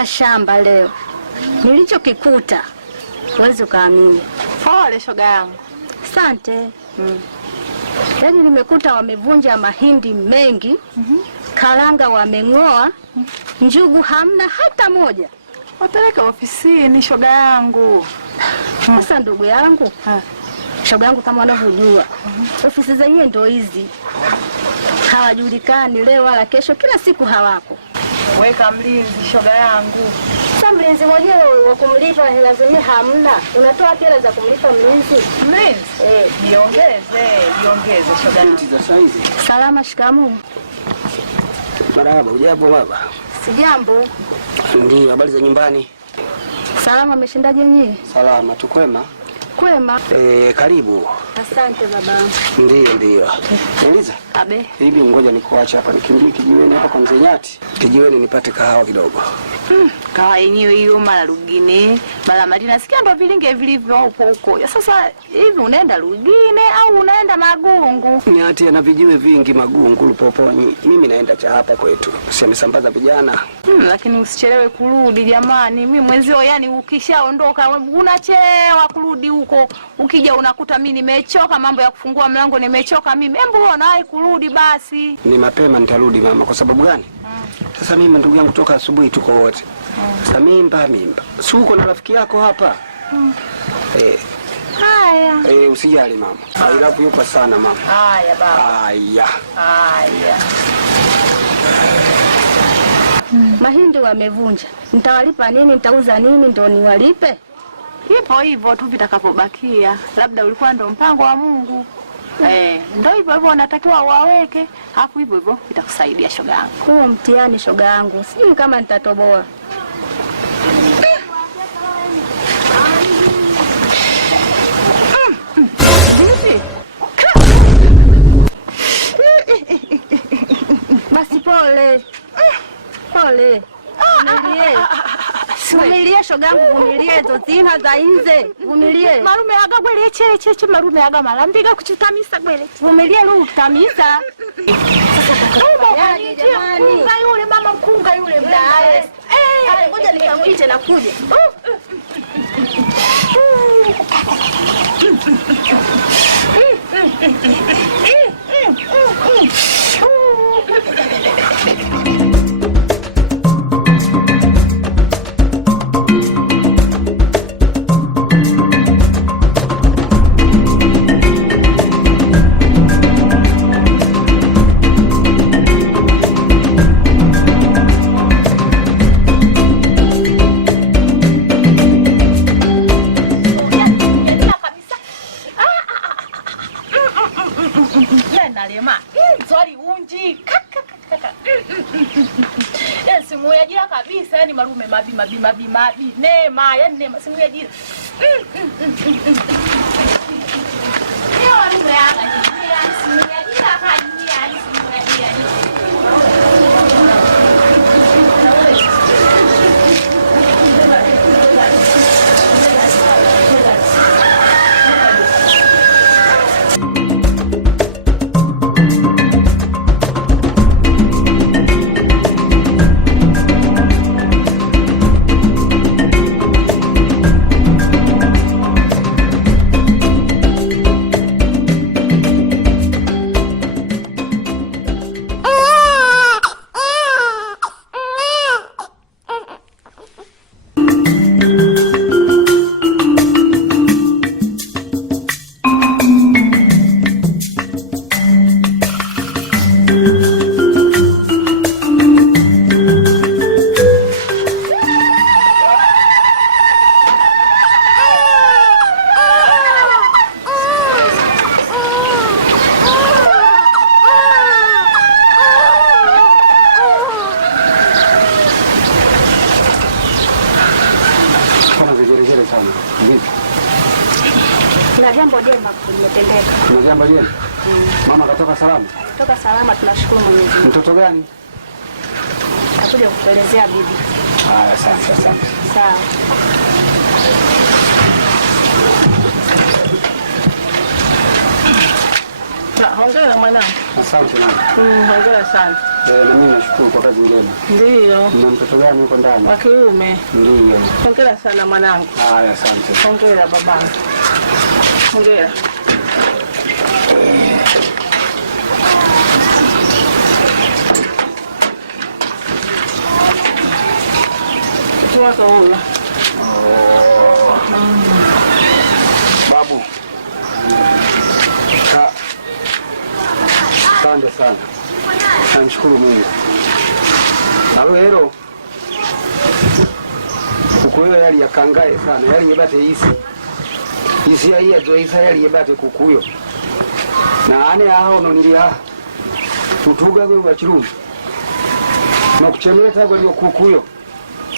nimetoka shamba leo. Nilichokikuta huwezi ukaamini. Pole shoga yangu. Asante. Yaani nimekuta wamevunja mahindi mengi. Karanga wameng'oa. Njugu hamna hata moja. Wapeleke ofisini shoga yangu. Sasa ndugu yangu, shoga yangu kama wanavyojua, ofisi zenyewe ndio hizi. Hawajulikani leo wala kesho, kila siku hawako. Weka mlinzi shoga yangu. Sasa mlinzi mwenyewe wa kumlipa hela zenyewe hamna. Unatoa hela za kumlipa mlinzi? Mlinzi? Jiongeze shoga yangu. Za saizi. Salama, shikamoo. Marahaba, hujambo baba? Sijambo. Ndio, habari za nyumbani? Salama, ameshindaje nyinyi? Salama, tukwema. Kwema. Karibu. Asante baba. Ndio. Eliza? Abe. Hivi ngoja nikuache hapa nikimbie kijiweni hapa kwa mzee Nyati. Kijiweni nipate kahawa kidogo. Kahawa yenyewe hiyo mara Lugine, mara Madina. Sikia ndo vilinge vilivyo huko. Sasa hivi unaenda Lugine au unaenda Magungu? Nyati ana vijiwe vingi Magungu, Lupoponi. Mimi naenda cha hapa kwetu. Si amesambaza vijana. Lakini usichelewe kurudi jamani. Mimi mwenzio yani ukishaondoka unachelewa kurudi huko. Ukija unakuta mimi nimechoka, mambo ya kufungua mlango nimechoka mimi. Hebu unawahi kurudi basi. Ni mapema nitarudi mama. Kwa sababu gani? Sasa mimi ndugu yangu toka asubuhi tuko wote. Sasa mimba. Si uko na rafiki yako hapa? Haya. Usijali mama. I love you sana mama. Haya baba. Haya. Mahindi wamevunja. Nitawalipa nini? Nitauza nini ndio niwalipe? Hivyo hivyo tu vitakapobakia. Labda ulikuwa ndo mpango wa Mungu. Ndio hivyo unatakiwa waweke. Hapo hivyo itakusaidia shoga yangu. Huo mtihani shoga yangu. Sijui kama nitatoboa. Basi pole. Vumilie shoga yangu, vumilie zotina za inze. Vumilie. Marume aga gwele cheche marume aga malambiga kuchutamisa gwele. Vumilie lu utamisa. Jamani. Yule mama mkunga yule mdai. Ngoja nikamwite na kuja. Mabi nema yani nema simu ya jira. Leo marume aga simu ya jira kajia simu ya jira. Kuna jambo jema limetendeka. Kuna jambo jema? Mama katoka salama? Toka salama, tunashukuru Mwenyezi Mungu. Mtoto gani? Nakuja kukuelezea bibi. Haya, asante. Sawa. Hongera mwanangu. Asante mama. Hongera sana. Na mimi nashukuru kwa kazi njema. Ndio. Na mtoto gani yuko ndani? Wa kiume. Ndio. Hongera sana mwanangu. Haya, asante. Hongera babangu. Hongera. Tuwaka huyo. Babu. Asante sana. Namshukuru Mungu. Na leo kukuyo yali yakangae sana, yali yebate isi ya iya zoisa yali yebate kukuyo. Na ane hao no nilia tutuga gwe bachirumu. Na kuchemele tago liyo kukuyo.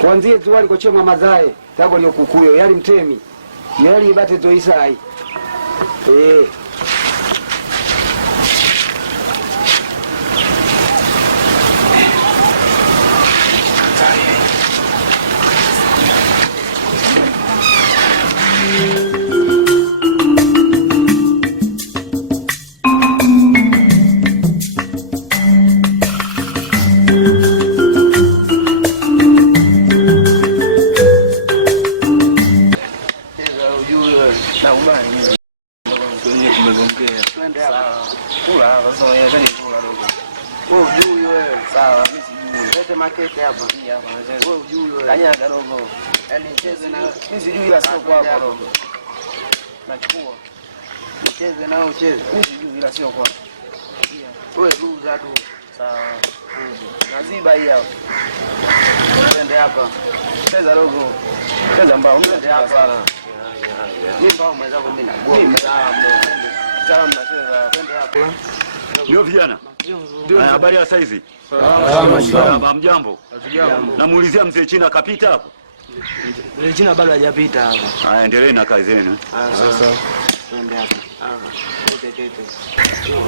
Kuanzie zuwa likochema mazae tago liyo kukuyo, yali mtemi. Yali yebate zoisa hai. Makete hapa. Wewe ujui wewe. Kanyaga dogo. Yaani cheze na mimi sijui ila sio kwako dogo. Nachukua. Cheze na wewe ucheze. Mimi sijui ila sio kwako. Wewe luza tu. Sawa. Naziba hii hapa. Twende hapa. Cheza dogo. Cheza mbao. Twende hapa. Mimi mbao mwenzangu mimi na. Mimi sawa mdogo. Sawa mnacheza. Twende hapa. Ndio vijana. Habari ya saizi? Mjambo. Namuulizia mzee China kapita hapo? Mzee China bado hajapita hapa. Haya, endelee na kazi zenu. Sasa. Twende hapa.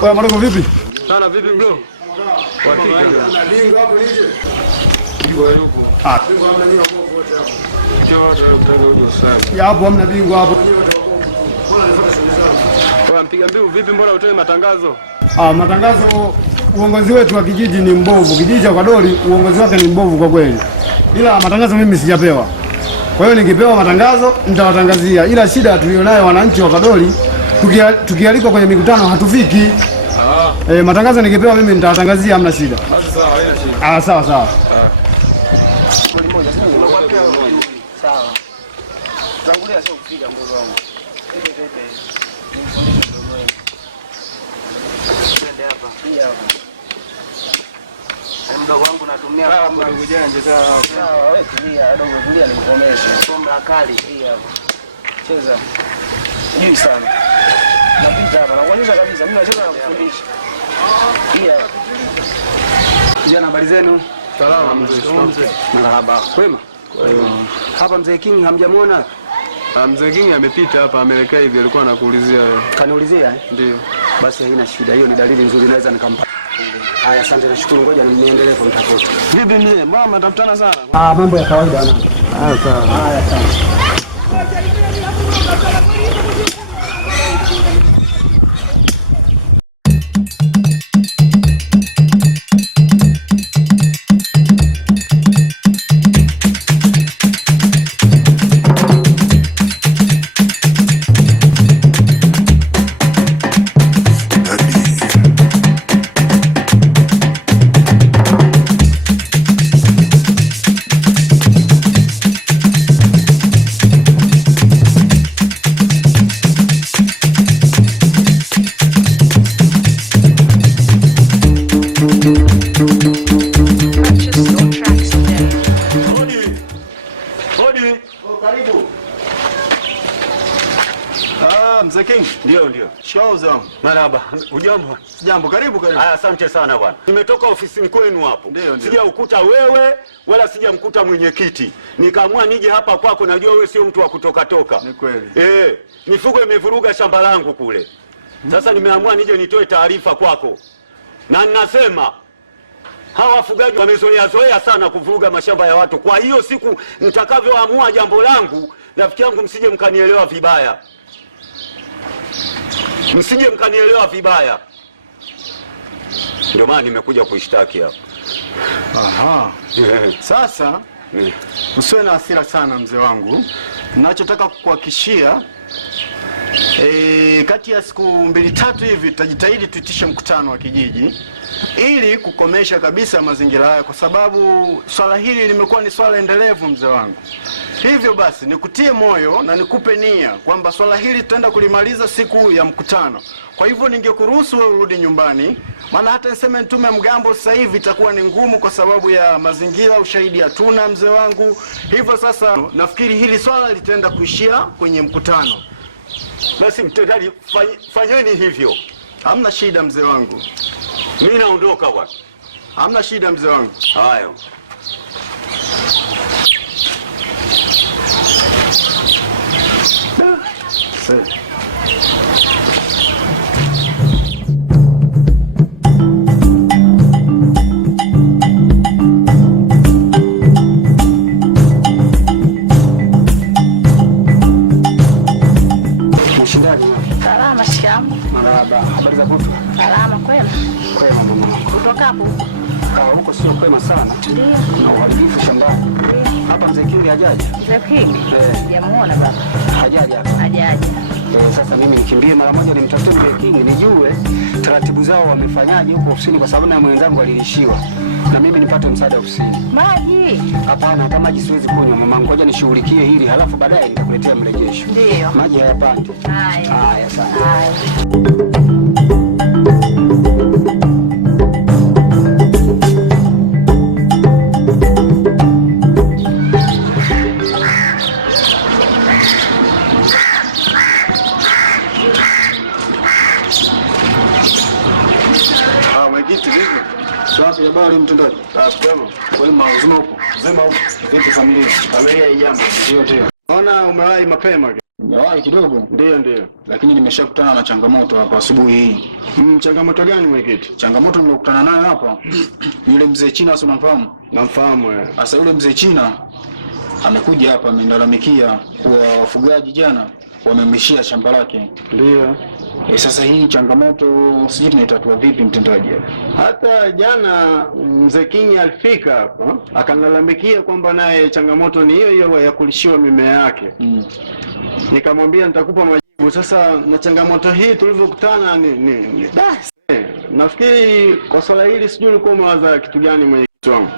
Wewe mwanangu vipi? Sana vipi bro? Na bingo hapo nije. Bingo yupo. Bingo hamna nini hapo wote hapo. Ndio ya hapo hamna bingo hapo. Wewe mpiga mbiu vipi, mbona utoe matangazo? Matangazo, uongozi wetu wa kijiji ni mbovu. Kijiji cha Kwadoli uongozi wake ni mbovu kwa kweli. Ila matangazo mimi sijapewa. Kwa hiyo nikipewa matangazo nitawatangazia. Ila shida tulionayo wananchi wa Kwadoli, tukialikwa kwenye mikutano hatufiki. Matangazo nikipewa mimi nitawatangazia, hamna shida. Sawa, haina shida. Sawa. Sawa. Tangulia sio kupiga mdogo wangu. Twende hapa. Pia hapa. Mdogo wangu natumia kama ndugu janje sawa. Sawa, wewe tulia, dogo tulia nimkomeshe. Somba akali hii hapa. Cheza. Juu sana. Napita hapa. Nakuonyesha kabisa mimi nacheza na kufundisha. Hii hapa. Kijana, habari zenu? Salama mzee. Marhaba. Kwema? Hapa mzee King hamjamuona? Mzee King amepita hapa, ameelekea hivi, alikuwa anakuulizia wewe. Kaniulizia Ndio. Basi haina shida, hiyo ni dalili nzuri, naweza nikampa. Haya, asante, nashukuru, ngoja niendelee kumtafuta. Vipi mzee? Mama tafutana sana. Mambo ya kawaida na. Sawa. Haya, sawa. Mzee King. Ndio. Shauza. Marhaba. Ujambo? Jambo, karibu. Haya, asante sana bwana. Nimetoka ofisini kwenu hapo. Ndio. Sijaukuta wewe wala sijamkuta mwenyekiti. Nikaamua nije hapa kwako, najua wewe sio mtu wa kutoka toka. Ni kweli. Mifugo imevuruga shamba langu kule. Sasa nimeamua nije nitoe taarifa kwako. Na ninasema hawa wafugaji wamezoea sana kuvuruga mashamba ya watu. Kwa hiyo siku nitakavyoamua jambo langu, rafiki yangu, msije mkanielewa vibaya. Ndio maana nimekuja kuishtaki hapa. Aha. Sasa usiwe na hasira sana mzee wangu. Ninachotaka kukuhakikishia kati ya siku 2-3 hivi tutajitahidi tuitishe mkutano wa kijiji ili kukomesha kabisa mazingira haya, kwa sababu swala hili limekuwa ni swala endelevu mzee wangu. Hivyo basi nikutie moyo na nikupe nia kwamba swala hili tutaenda kulimaliza siku ya mkutano. Kwa hivyo ningekuruhusu wewe urudi nyumbani, maana hata niseme nitume mgambo sasa hivi itakuwa ni ngumu kwa sababu ya mazingira, ushahidi hatuna mzee wangu. Hivyo sasa nafikiri hili swala litaenda kuishia kwenye mkutano. Basi mtendaji, fanyeni hivyo. Hamna shida mzee wangu. Mimi naondoka bwana. Hamna shida mzee wangu. Hayo. Salama shikamoo. Marahaba. Habari za kutwa? Salama kwema. Kwema mama. Kutoka hapo? Huko sio kwema sana. Ndio. Na uharibifu shambani. Ndio. Hapa mzee Kingi hajaje? Mzee Kingi? Sijamuona baba. Hajaje hapa? Hajaje. Sasa mimi nikimbie mara moja nimtafute mzee Kingi nijue taratibu zao wamefanyaje huko ofisini, kwa sababu na mwenzangu alilishiwa. Na mimi nipate msaada ofisini. Maji? Hapana, hata maji siwezi kunywa mama. Ngoja nishughulikie hili halafu baadaye nitakuletea mrejesho. Ndio. Maji hayapati. Haya. Haya sana. Haya. Safi, habari mtendaji. Kwema. Kwema, uzima upo? Uzima upo. Vipi familia? Familia ijambo. Ndio. Naona umewahi mapema. Umewahi kidogo? Ndio. Lakini nimeshakutana na changamoto hapa asubuhi hii. Changamoto gani mwenyekiti? Changamoto nimekutana nayo hapa. Yule mzee China si unamfahamu? Namfahamu. Sasa yule mzee China amekuja hapa amenilalamikia kuwa wafugaji jana wamemishia shamba lake. Ndio. Sasa hii changamoto sijui tunaitatua vipi mtendaji? Hata jana mzee Kingi alifika hapa akanilalamikia kwamba naye changamoto ni hiyo ya kulishiwa mimea yake. Nikamwambia nitakupa majibu. Sasa na changamoto hii tulivyokutana nafikiri kwa swala hili sijui ulikuwa umewaza kitu gani mwenyekiti wangu.